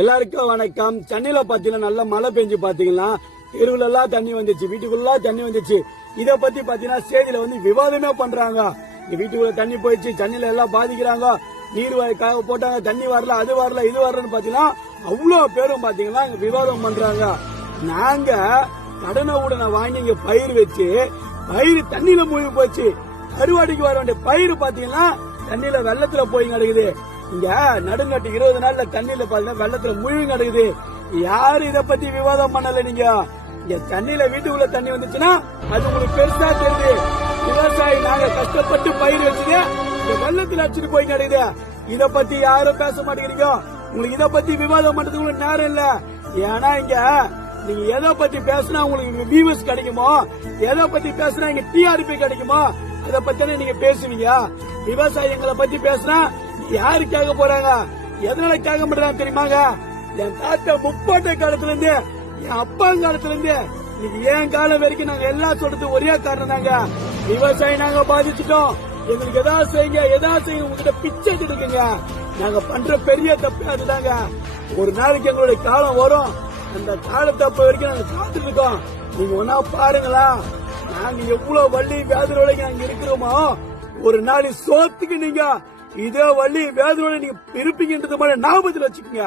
எல்லாருக்கும் வணக்கம். சென்னையில பாத்தீங்கன்னா நல்ல மழை பெஞ்சு பாத்தீங்கன்னா தெருவுல எல்லாம் தண்ணி வந்துச்சு, வீட்டுக்குள்ள தண்ணி வந்துச்சு. இத பத்தி பாத்தீங்கன்னா செய்தியில விவாதமே பண்றாங்க. வீட்டுக்குள்ள தண்ணி போயிடுச்சு, சென்னையில எல்லாம் பாதிக்கிறாங்க, நீர் வாய்க்காக போட்டாங்க, தண்ணி வரல, அது வரல, இது வரலன்னு பாத்தீங்கன்னா அவ்வளவு பேரும் பாத்தீங்கன்னா விவாதம் பண்றாங்க. நாங்க கடனை உடனே வாங்கி இங்க பயிர் வச்சு பயிர் தண்ணியில மூழ்கி போச்சு. அறுவடைக்கு வர வேண்டிய பயிர் பாத்தீங்கன்னா தண்ணியில வெள்ளத்துல போய் கிடக்குது. இங்க நடுங்கட்டு 20 நாள்ல தண்ணியில பாத்தீங்கன்னா வெள்ளத்துல மூழ்கி கிடக்குது. யாரு இத பத்தி விவாதம் பண்ணல. நீங்க இங்க தண்ணியில வீட்டுக்குள்ள தண்ணி வந்துச்சுன்னா அது உங்களுக்கு பெருசா தெரியுது. விவசாயி நாங்க கஷ்டப்பட்டு பயிர் வச்சுது வெள்ளத்துல அடிச்சுட்டு போய் கிடக்குது. இத பத்தி யாரும் பேச மாட்டேங்கிறீங்க. உங்களுக்கு இத பத்தி விவாதம் பண்றதுக்கு உங்களுக்கு நேரம் இல்ல. ஏன்னா இங்க நீங்க எதை பத்தி பேசினா உங்களுக்கு வியூஸ் கிடைக்குமோ, எதை பத்தி பேசினா இங்க டிஆர்பி கிடைக்குமோ அதை பத்தி நீங்க பேசுவீங்க. விவசாயிகளை பத்தி பேசினா யாரு கேட்க போறாங்க, எதனால கேட்க மாட்டாங்க தெரியுமாங்க? என் தாத்தா முப்பாட்ட காலத்துல இருந்து, என் அப்பா காலத்துல இருந்து இன்னைக்கு என் காலம் வரைக்கும் நாங்க எல்லாம் சொல்றது ஒரே காரணம் தாங்க. விவசாயி நாங்க பாதிச்சுட்டோம், எங்களுக்கு எதாவது செய்யுங்க, எதாவது செய்யுங்க, உங்ககிட்ட பிச்சை எடுக்குங்க. நாங்க பண்ற பெரிய தப்பு அதுதாங்க. ஒரு நாளைக்கு எங்களுடைய காலம் வரும், அந்த காலத்தப்ப வரைக்கும் நாங்க காத்துட்டு இருக்கோம். நீங்க ஒன்னா பாருங்களா, நாங்க எவ்வளவு வள்ளி வேதனோட நாங்க இருக்கிறோமோ ஒரு நாள் சோத்துக்கு நீங்க இதே வள்ளி வேதனோட நீங்க இருப்பீங்கன்றது மாதிரி ஞாபகத்தில் வச்சுக்கோங்க.